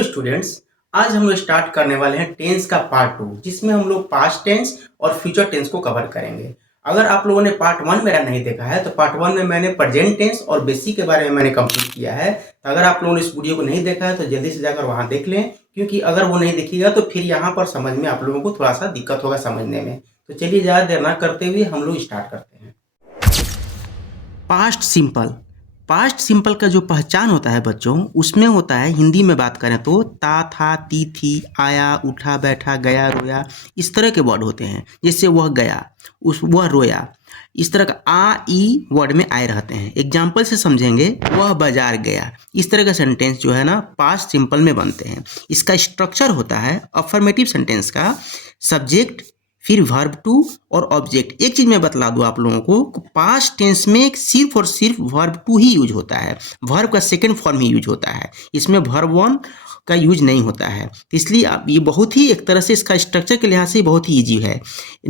Hello students. आज हम लोग स्टार्ट करने वाले हैं टेंस का पार्ट 2, जिसमें हम लोग पास्ट टेंस और फ्यूचर टेंस को कवर करेंगे। अगर आप लोगों ने पार्ट 1 मेरा नहीं देखा है तो पार्ट 1 में मैंने प्रेजेंट टेंस और बेसिक के बारे में मैंने कंप्लीट किया है। तो अगर आप लोगों ने इस वीडियो को नहीं देखा है तो जल्दी से जाकर वहां देख लें, क्योंकि अगर वो नहीं देखिएगा तो फिर यहाँ पर समझ में आप लोगों को थोड़ा सा दिक्कत होगा समझने में। तो चलिए ज़्यादा देर ना करते हुए हम लोग स्टार्ट करते हैं। पास्ट सिंपल का जो पहचान होता है बच्चों, उसमें होता है, हिंदी में बात करें तो ता, था, ती, थी, आया, उठा, बैठा, गया, रोया, इस तरह के वर्ड होते हैं। जैसे वह गया, वह रोया, इस तरह का आ ई वर्ड में आए रहते हैं। एग्जाम्पल से समझेंगे, वह बाजार गया। इस तरह का सेंटेंस जो है ना पास्ट सिंपल में बनते हैं। इसका स्ट्रक्चर होता है अफर्मेटिव सेंटेंस का, सब्जेक्ट, फिर वर्ब टू और ऑब्जेक्ट। एक चीज मैं बतला दूं आप लोगों को, पास्ट टेंस में सिर्फ और सिर्फ वर्ब टू ही यूज होता है, वर्ब का सेकंड फॉर्म ही यूज होता है, इसमें वर्ब वन का यूज नहीं होता है। इसलिए आप ये बहुत ही एक तरह से इसका स्ट्रक्चर के लिहाज से बहुत ही ईजी है।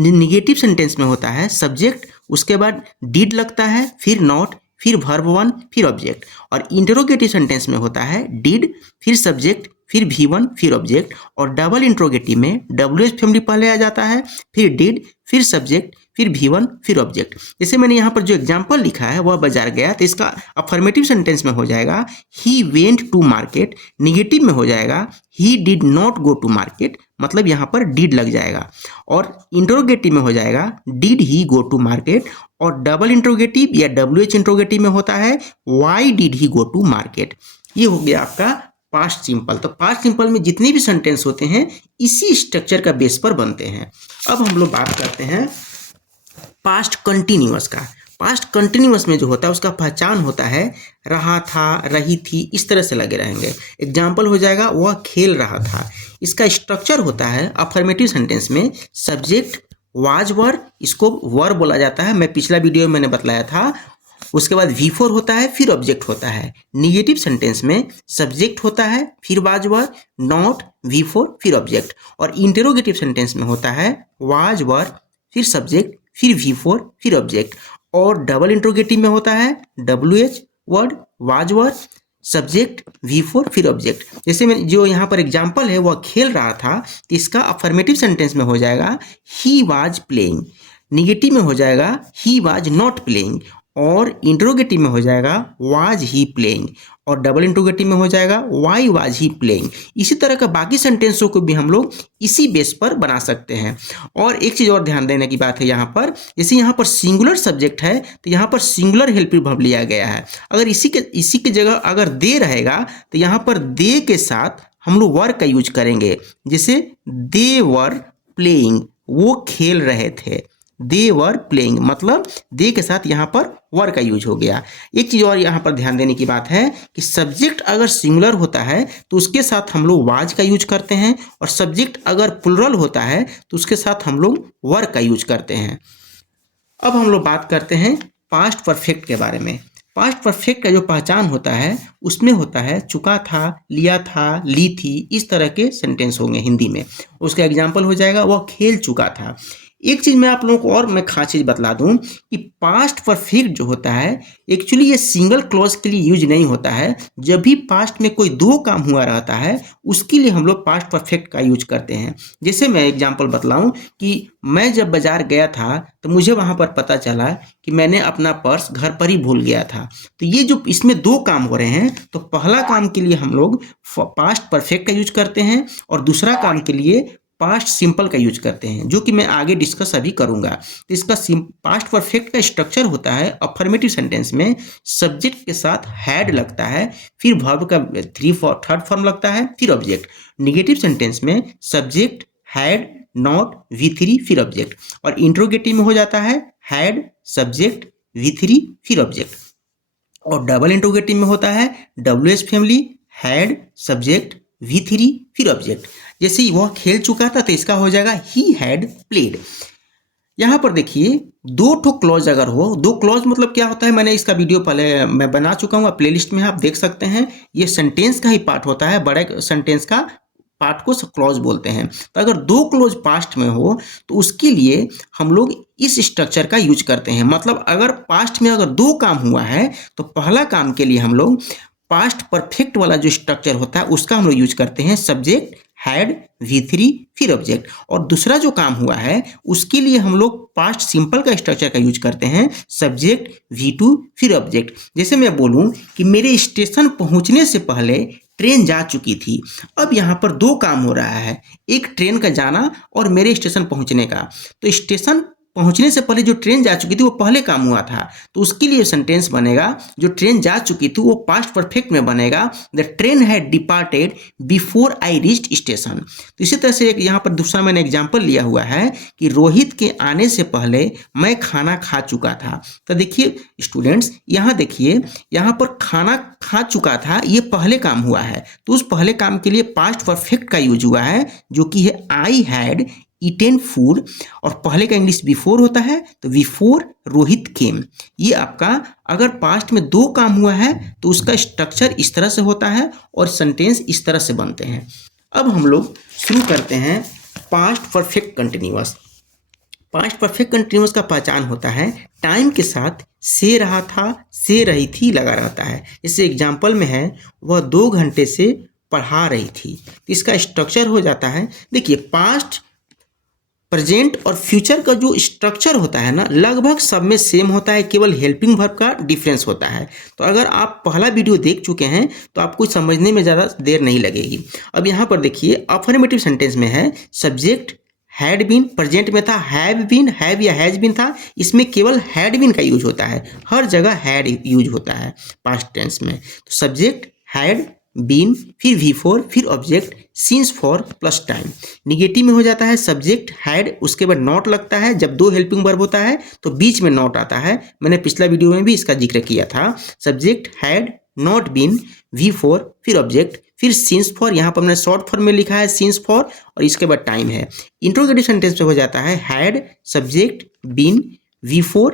निगेटिव सेंटेंस में होता है सब्जेक्ट, उसके बाद डिड लगता है, फिर नॉट, फिर वर्ब वन, फिर ऑब्जेक्ट। और इंटरोगेटिव सेंटेंस में होता है डिड, फिर सब्जेक्ट, फिर V1, फिर ऑब्जेक्ट। और डबल इंट्रोगेटिव में WH फैमिली पहले आ जाता है, फिर डिड, फिर सब्जेक्ट, फिर V1, फिर ऑब्जेक्ट। जैसे मैंने यहाँ पर जो एग्जाम्पल लिखा है वह बाजार गया, तो इसका अफर्मेटिव सेंटेंस में हो जाएगा he went to market. Negative में हो जाएगा he did not go to market, मतलब यहाँ पर डिड लग जाएगा। और इंट्रोगेटिव में हो जाएगा did he go to market. और डबल इंट्रोगेटिव या WH इंट्रोगेटिव में होता है why did he go to market. ये हो गया आपका पास्ट सिंपल। तो पास्ट सिंपल में जितने भी सेंटेंस होते हैं इसी स्ट्रक्चर का बेस पर बनते हैं। अब हम लोग बात करते हैं पास्ट कंटिन्यूअस का। पास्ट कंटिन्यूअस में जो होता है उसका पहचान होता है रहा था, रही थी, इस तरह से लगे रहेंगे। एग्जाम्पल हो जाएगा वह खेल रहा था। इसका स्ट्रक्चर होता है अफर्मेटिव सेंटेंस में सब्जेक्ट, वाज वर, इसको वर बोला जाता है, मैं पिछला वीडियो में मैंने बतलाया था। उसके बाद V4 होता है, फिर ऑब्जेक्ट होता है। निगेटिव सेंटेंस में सब्जेक्ट होता है, फिर वाज वर, नॉट, V4, फिर ऑब्जेक्ट। और इंटरोगेटिव सेंटेंस में होता है वाज वर, फिर सब्जेक्ट, फिर V4, फिर ऑब्जेक्ट। और डबल इंट्रोगेटिव में होता है WH word, was were, subject, V4, फिर ऑब्जेक्ट। जैसे मैं जो यहाँ पर एग्जाम्पल है वह खेल रहा था, तो इसका अफर्मेटिव सेंटेंस में हो जाएगा ही वाज प्लेइंग। निगेटिव में हो जाएगा ही वाज नॉट प्लेइंग। और इंट्रोगेटिव में हो जाएगा वाज ही प्लेइंग। और डबल इंट्रोगेटिव में हो जाएगा वाई वाज ही प्लेइंग। इसी तरह का बाकी सेंटेंसों को भी हम लोग इसी बेस पर बना सकते हैं। और एक चीज़ और ध्यान देने की बात है यहाँ पर, जैसे यहाँ पर सिंगुलर सब्जेक्ट है तो यहाँ पर सिंगुलर हेल्पिंग वर्ब लिया गया है। अगर इसी के जगह अगर दे रहेगा तो यहाँ पर दे के साथ हम लोग वर का यूज करेंगे। जैसे दे वर प्लेइंग, वो खेल रहे थे, दे वर प्लेइंग, मतलब दे के साथ यहाँ पर वर का यूज हो गया। एक चीज़ और यहाँ पर ध्यान देने की बात है कि सब्जेक्ट अगर सिंगुलर होता है तो उसके साथ हम लोग वाज का यूज करते हैं, और सब्जेक्ट अगर प्लुरल होता है तो उसके साथ हम लोग वर का यूज करते हैं। अब हम लोग बात करते हैं पास्ट परफेक्ट के बारे में। पास्ट परफेक्ट का जो पहचान होता है उसमें होता है चुका था, लिया था, ली थी, इस तरह के सेंटेंस होंगे हिंदी में। उसका एग्जाम्पल हो जाएगा वह खेल चुका था। एक चीज़ मैं आप लोगों को और मैं खास चीज़ बतला दूं कि पास्ट परफेक्ट जो होता है एक्चुअली ये सिंगल क्लॉज के लिए यूज नहीं होता है। जब भी पास्ट में कोई दो काम हुआ रहता है उसके लिए हम लोग पास्ट परफेक्ट का यूज करते हैं। जैसे मैं एग्जांपल बतलाऊं कि मैं जब बाजार गया था तो मुझे वहां पर पता चला कि मैंने अपना पर्स घर पर ही भूल गया था। तो ये जो इसमें दो काम हो रहे हैं, तो पहला काम के लिए हम लोग पास्ट परफेक्ट का यूज करते हैं और दूसरा काम के लिए पास्ट सिंपल का यूज करते हैं, जो कि मैं आगे डिस्कस अभी करूंगा। तो इसका पास्ट परफेक्ट का स्ट्रक्चर होता है अफर्मेटिव सेंटेंस में सब्जेक्ट के साथ हैड लगता है, फिर वर्ब का थर्ड फॉर्म लगता है, फिर ऑब्जेक्ट। निगेटिव सेंटेंस में सब्जेक्ट, हैड, नॉट, V3, फिर ऑब्जेक्ट। और इंट्रोगेटिव में हो जाता है हैड, सब्जेक्ट, V3, फिर ऑब्जेक्ट। और डबल इंट्रोगेटिव में होता है WH family, had, subject, V3, फिर ऑब्जेक्ट। जैसे ही वह खेल चुका था तो इसका हो जाएगा ही हैड प्लेड। यहाँ पर देखिए दो ठो क्लॉज अगर हो, दो क्लॉज मतलब क्या होता है, मैंने इसका वीडियो पहले मैं बना चुका हूँ, प्लेलिस्ट में आप देख सकते हैं। ये सेंटेंस का ही पार्ट होता है, बड़े सेंटेंस का पार्ट को क्लॉज बोलते हैं। तो अगर दो क्लॉज पास्ट में हो तो उसके लिए हम लोग इस स्ट्रक्चर का यूज करते हैं। मतलब अगर पास्ट में अगर दो काम हुआ है तो पहला काम के लिए हम लोग पास्ट परफेक्ट वाला जो स्ट्रक्चर होता है उसका हम लोग यूज करते हैं, सब्जेक्ट हैड V3 फिर ऑब्जेक्ट। और दूसरा जो काम हुआ है उसके लिए हम लोग पास्ट सिंपल का स्ट्रक्चर का यूज करते हैं, सब्जेक्ट V2 फिर ऑब्जेक्ट। जैसे मैं बोलूं कि मेरे स्टेशन पहुंचने से पहले ट्रेन जा चुकी थी। अब यहाँ पर दो काम हो रहा है, एक ट्रेन का जाना और मेरे स्टेशन पहुंचने का। तो स्टेशन पहुंचने से पहले जो ट्रेन जा चुकी थी वो पहले काम हुआ था, तो उसके लिए सेंटेंस बनेगा, जो ट्रेन जा चुकी थी वो पास्ट परफेक्ट में बनेगा, the train had departed before I reached station. तो इसी तरह से एक यहाँ पर दूसरा मैंने एग्जांपल लिया हुआ है कि रोहित के आने से पहले मैं खाना खा चुका था। तो देखिए स्टूडेंट्स, यहाँ देखिए, यहाँ पर खाना खा चुका था ये पहले काम हुआ है, तो उस पहले काम के लिए पास्ट परफेक्ट का यूज हुआ है जो कि है आई हैड ईटेन फूड, और पहले का इंग्लिश बिफोर होता है तो बिफोर रोहित केम। ये आपका अगर पास्ट में दो काम हुआ है तो उसका स्ट्रक्चर इस तरह से होता है और सेंटेंस इस तरह से बनते हैं। अब हम लोग शुरू करते हैं past perfect continuous. Past perfect continuous का पहचान होता है टाइम के साथ से रहा था, से रही थी लगा रहता है। जैसे एग्जाम्पल में है वह 2 घंटे से पढ़ा रही थी, तो इसका स्ट्रक्चर हो जाता है, देखिए पास्ट प्रेजेंट और फ्यूचर का जो स्ट्रक्चर होता है ना लगभग सब में सेम होता है, केवल हेल्पिंग वर्ब का डिफरेंस होता है। तो अगर आप पहला वीडियो देख चुके हैं तो आपको समझने में ज़्यादा देर नहीं लगेगी। अब यहाँ पर देखिए अफर्मेटिव सेंटेंस में है सब्जेक्ट हैड बीन, प्रेजेंट में था हैव बीन, हैव या हैज बीन था, इसमें केवल हैड बीन का यूज होता है, हर जगह हैड यूज होता है पास्ट टेंस में। तो सब्जेक्ट हैड बीन फिर V4 फिर object since for plus time. Negative में हो जाता है सब्जेक्ट हैड, उसके बाद नॉट लगता है, जब दो हेल्पिंग वर्ब होता है तो बीच में नॉट आता है, मैंने पिछला वीडियो में भी इसका जिक्र किया था। Subject had not been V4 फिर ऑब्जेक्ट फिर सिंस फॉर, यहाँ पर मैंने शॉर्ट फॉर्म में लिखा है सिंस फॉर, और इसके बाद टाइम है। इंट्रोगेटिव सेंटेंस में हो जाता है had subject been V4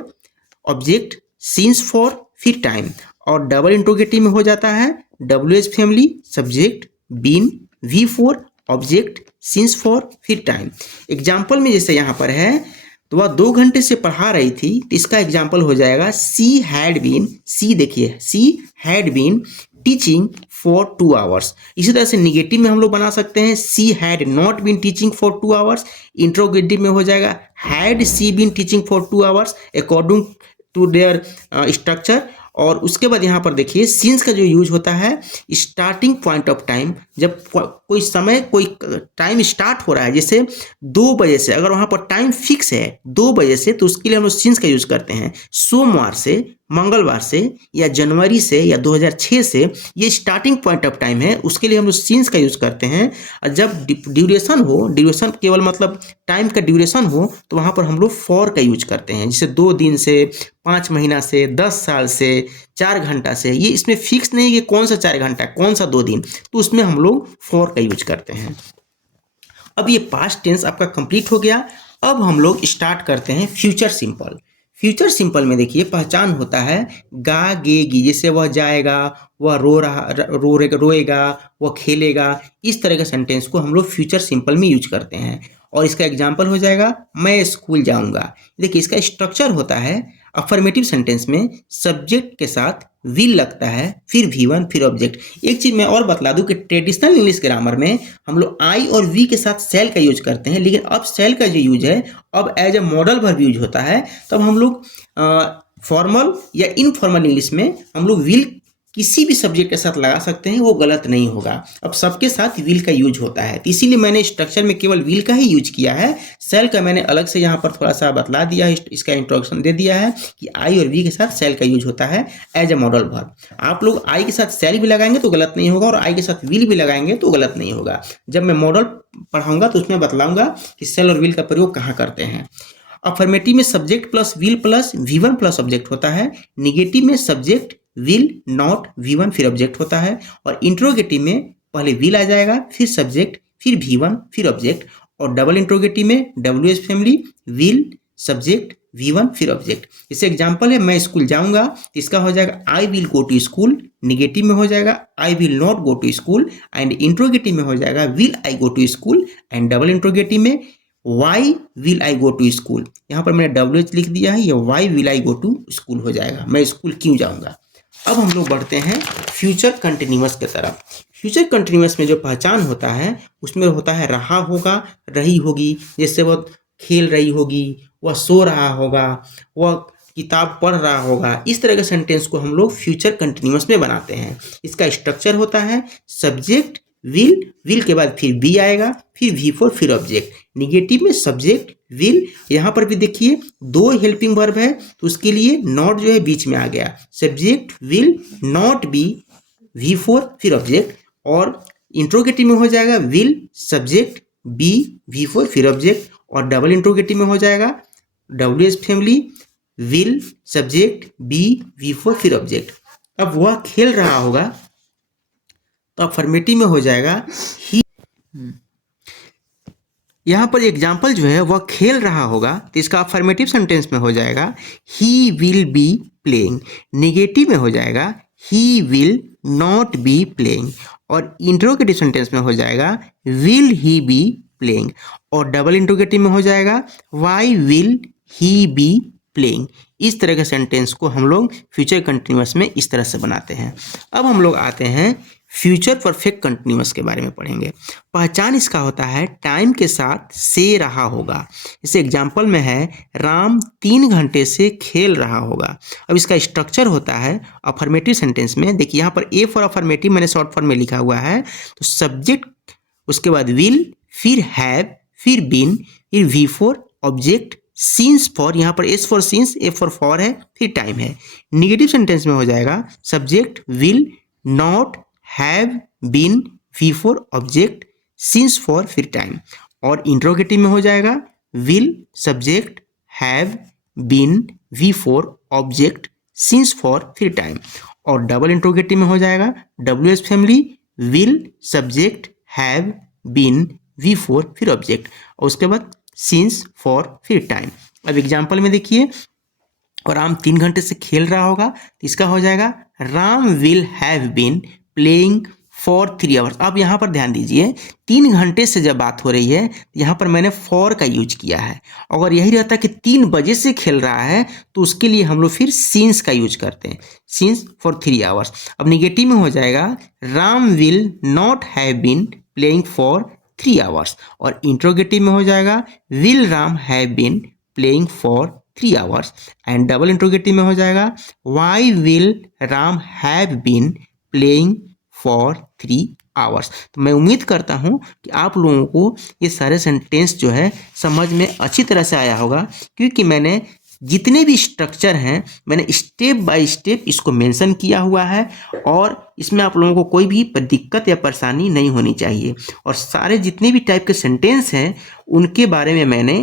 object since for फिर टाइम, और डबल इंट्रोगेटिव में हो जाता है WH family subject been V4 object since for फिर टाइम। एग्जाम्पल में जैसे यहाँ पर है तो वह 2 घंटे से पढ़ा रही थी, तो इसका एग्जाम्पल हो जाएगा सी हैड बीन, सी देखिए she had been teaching for 2 hours. इसी तरह से निगेटिव में हम लोग बना सकते हैं she had not been teaching for 2 hours. Interrogative में हो जाएगा had she been teaching for 2 hours according to their structure. और उसके बाद यहाँ पर देखिए सिंस का जो यूज होता है स्टार्टिंग पॉइंट ऑफ टाइम, जब कोई समय कोई टाइम स्टार्ट हो रहा है, जैसे 2 बजे से, अगर वहाँ पर टाइम फिक्स है 2 बजे से, तो उसके लिए हम लोग सिंस का यूज करते हैं। सोमवार से, मंगलवार से या जनवरी से या 2006 से, ये स्टार्टिंग पॉइंट ऑफ टाइम है, उसके लिए हम लोग सिंस का यूज करते हैं। और जब ड्यूरेशन हो, ड्यूरेशन केवल मतलब टाइम का ड्यूरेशन हो, तो वहाँ पर हम लोग फॉर का यूज करते हैं, जैसे 2 दिन से, 5 महीना से, 10 साल से, 4 घंटा से। ये इसमें फिक्स नहीं कि कौन सा 4 घंटा कौन सा 2 दिन, तो उसमें हम लोग फॉर का यूज करते हैं। अब ये पास्ट टेंस आपका कंप्लीट हो गया। अब हम लोग स्टार्ट करते हैं फ्यूचर सिंपल। फ्यूचर सिंपल में देखिए पहचान होता है गा गे गी, जैसे वह जाएगा, वह रोएगा, वह खेलेगा, इस तरह के सेंटेंस को हम लोग फ्यूचर सिंपल में यूज करते हैं। और इसका एग्जाम्पल हो जाएगा मैं स्कूल जाऊंगा। देखिए इसका स्ट्रक्चर होता है अफर्मेटिव सेंटेंस में सब्जेक्ट के साथ विल लगता है, फिर V1 फिर ऑब्जेक्ट। एक चीज मैं और बतला दूं कि ट्रेडिशनल इंग्लिश ग्रामर में हम लोग आई और वी के साथ सेल का यूज करते हैं, लेकिन अब सेल का जो यूज है अब as a modal verb use होता है। तब हम लोग फॉर्मल या इनफॉर्मल इंग्लिश में हम लोग विल किसी भी सब्जेक्ट के साथ लगा सकते हैं, वो गलत नहीं होगा। अब सबके साथ विल का यूज होता है, तो इसीलिए मैंने स्ट्रक्चर में केवल विल का ही यूज किया है। सेल का मैंने अलग से यहाँ पर थोड़ा सा बतला दिया है, इसका इंट्रोडक्शन दे दिया है कि आई और वी के साथ सेल का यूज होता है एज ए मॉडल वर्ब। आप लोग आई के साथ सेल भी लगाएंगे तो गलत नहीं होगा, और आई के साथ विल भी लगाएंगे तो गलत नहीं होगा। जब मैं मॉडल पढ़ाऊंगा तो उसमें बतलाऊंगा कि सेल और विल का प्रयोग कहाँ करते हैं। अफर्मेटिव में subject plus will plus V1 plus object होता है। निगेटिव में सब्जेक्ट विल नॉट V1 फिर ऑब्जेक्ट होता है। और इंट्रोगेटिव में पहले विल आ जाएगा, फिर सब्जेक्ट, फिर V1 फिर ऑब्जेक्ट। और डबल इंट्रोगेटिव में WH family will subject V1 फिर ऑब्जेक्ट। जैसे एग्जांपल है मैं स्कूल जाऊंगा, तो इसका हो जाएगा I will go to school. Negative में हो जाएगा I will not go to school. And interrogative में हो जाएगा will I go to school. And double interrogative में why will I go to school. यहाँ पर मैंने WH लिख दिया है, ये why will I go to school हो जाएगा, मैं स्कूल क्यों जाऊंगा। अब हम लोग बढ़ते हैं फ्यूचर कंटिन्यूअस की तरफ। फ्यूचर कंटिन्यूअस में जो पहचान होता है उसमें होता है रहा होगा, रही होगी। जैसे वह खेल रही होगी, वह सो रहा होगा, वह किताब पढ़ रहा होगा। इस तरह के सेंटेंस को हम लोग फ्यूचर कंटिन्यूअस में बनाते हैं। इसका स्ट्रक्चर होता है सब्जेक्ट विल के बाद फिर बी आएगा, फिर V4, फिर ऑब्जेक्ट। निगेटिव में सब्जेक्ट विल, यहाँ पर भी देखिए दो हेल्पिंग वर्ब है तो उसके लिए नॉट जो है बीच में आ गया। Subject will not B, V4 फिर ऑब्जेक्ट। और इंट्रोगेटिव में हो जाएगा विल सब्जेक्ट बी V4 फिर ऑब्जेक्ट। और डबल इंट्रोगेटिव में हो जाएगा WH family will subject be V4 फिर ऑब्जेक्ट। अब वह खेल रहा होगा तो अफर्मेटिव में हो जाएगा ही। यहाँ पर एग्जाम्पल जो है वह खेल रहा होगा तो इसका अफर्मेटिव सेंटेंस में हो जाएगा he will be playing. Negative में हो जाएगा he will not be playing. और इंट्रोगेटिव सेंटेंस में हो जाएगा विल ही बी प्लेइंग। और डबल इंट्रोगेटिव में हो जाएगा why will he be playing. इस तरह के सेंटेंस को हम लोग फ्यूचर कंटिन्यूअस में इस तरह से बनाते हैं। अब हम लोग आते हैं फ्यूचर परफेक्ट कंटिन्यूअस के बारे में पढ़ेंगे। पहचान इसका होता है टाइम के साथ से रहा होगा। इस एग्जाम्पल में है राम 3 घंटे से खेल रहा होगा। अब इसका स्ट्रक्चर होता है अफर्मेटिव सेंटेंस में। देखिए यहाँ पर ए फॉर अफर्मेटिव मैंने शॉर्ट फॉर्म में लिखा हुआ है। तो सब्जेक्ट, उसके बाद विल, फिर हैव, फिर बीन, फिर V4 ऑब्जेक्ट, सीन्स फॉर, यहाँ पर S for since, A for है, फिर टाइम है। निगेटिव सेंटेंस में हो जाएगा subject will not have been V4 object, since for, फिर टाइम। और इंट्रोगेटिव में हो जाएगा will subject have been V4 object, since for, फिर टाइम। और डबल इंट्रोगेटिव में हो जाएगा WH family will subject have been V4 फिर ऑब्जेक्ट, और उसके बाद सीन्स फॉर, फिर टाइम। अब एग्जाम्पल में देखिए और राम 3 घंटे से खेल रहा होगा तो इसका हो जाएगा Ram will have been playing for 3 hours. अब यहाँ पर ध्यान दीजिए 3 घंटे से जब बात हो रही है तो यहाँ पर मैंने फॉर का यूज किया है। अगर यही रहता कि 3 बजे से खेल रहा है तो उसके लिए हम लोग फिर सीन्स का यूज करते हैं, सीन्स फॉर 3 आवर्स। अब निगेटिव में हो जाएगा Ram will not have been playing for 3 hours. और इंट्रोगेटिव में हो जाएगा will Ram have been playing for 3 hours. And double interrogative में हो जाएगा why will Ram have been playing for 3 hours. तो मैं उम्मीद करता हूँ कि आप लोगों को ये सारे सेंटेंस जो है समझ में अच्छी तरह से आया होगा, क्योंकि मैंने जितने भी स्ट्रक्चर हैं मैंने स्टेप बाय स्टेप इसको मेंशन किया हुआ है और इसमें आप लोगों को कोई भी दिक्कत या परेशानी नहीं होनी चाहिए। और सारे जितने भी टाइप के सेंटेंस हैं उनके बारे में मैंने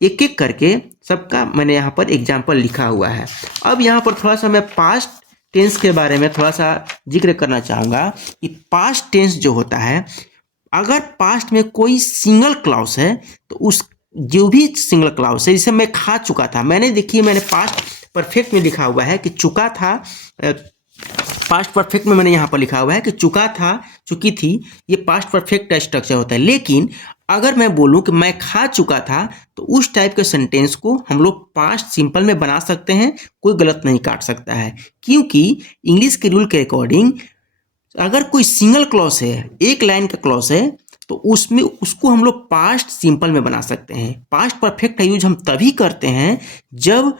एक एक करके सबका मैंने यहाँ पर एग्जाम्पल लिखा हुआ है। अब यहाँ पर थोड़ा सा मैं पास्ट टेंस के बारे में थोड़ा सा जिक्र करना चाहूँगा कि पास्ट टेंस जो होता है, अगर पास्ट में कोई सिंगल क्लॉज है तो उस जो भी सिंगल क्लॉज है, जैसे मैं खा चुका था, मैंने देखिए मैंने पास्ट परफेक्ट में लिखा हुआ है कि चुका था। पास्ट परफेक्ट में मैंने यहाँ पर लिखा हुआ है कि चुका था, चुकी थी, ये पास्ट परफेक्ट का स्ट्रक्चर होता है। लेकिन अगर मैं बोलूँ कि मैं खा चुका था तो उस टाइप के सेंटेंस को हम लोग पास्ट सिंपल में बना सकते हैं, कोई गलत नहीं काट सकता है। क्योंकि इंग्लिश के रूल के अकॉर्डिंग अगर कोई सिंगल क्लॉज है, एक लाइन का क्लॉज है, तो उसमें उसको हम लोग पास्ट सिंपल में बना सकते हैं। पास्ट परफेक्ट का यूज हम तभी करते हैं जब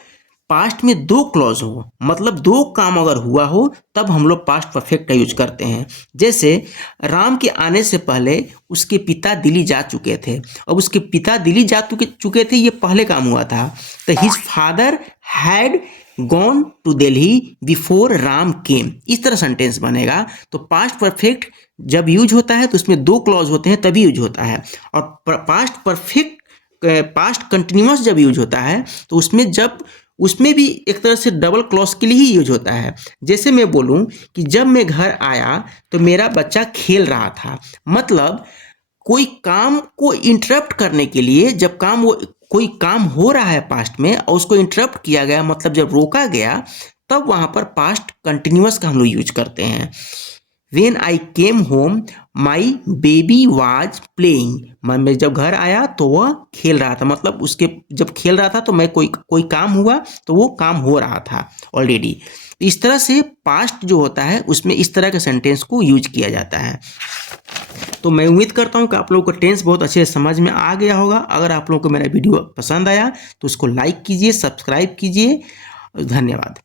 पास्ट में 2 क्लॉज हो, मतलब 2 काम अगर हुआ हो तब हम लोग पास्ट परफेक्ट का यूज करते हैं। जैसे राम के आने से पहले उसके पिता दिल्ली जा चुके थे। अब उसके पिता दिल्ली जा चुके थे, ये पहले काम हुआ था। तो his father had gone to Delhi before Ram came, इस तरह सेंटेंस बनेगा। तो पास्ट परफेक्ट जब यूज होता है तो उसमें 2 क्लॉज होते हैं तभी यूज होता है। और पास्ट परफेक्ट, पास्ट कंटिन्यूअस जब यूज होता है तो उसमें भी एक तरह से डबल क्लॉज के लिए ही यूज होता है। जैसे मैं बोलूं कि जब मैं घर आया तो मेरा बच्चा खेल रहा था, मतलब कोई काम को इंटरप्ट करने के लिए, जब कोई काम हो रहा है पास्ट में और उसको इंटरप्ट किया गया, मतलब जब रोका गया, तब वहां पर पास्ट कंटिन्यूअस का हम लोग यूज करते हैं। When I came home my baby was playing, मैं जब घर आया तो वह खेल रहा था, मतलब उसके जब खेल रहा था तो मैं कोई काम हुआ तो वो काम हो रहा था ऑलरेडी। इस तरह से पास्ट जो होता है उसमें इस तरह के सेंटेंस को यूज किया जाता है। तो मैं उम्मीद करता हूँ कि आप लोगों को टेंस बहुत अच्छे से समझ में आ गया होगा। अगर आप लोगों को मेरा वीडियो पसंद आया तो उसको लाइक कीजिए, सब्सक्राइब कीजिए। धन्यवाद।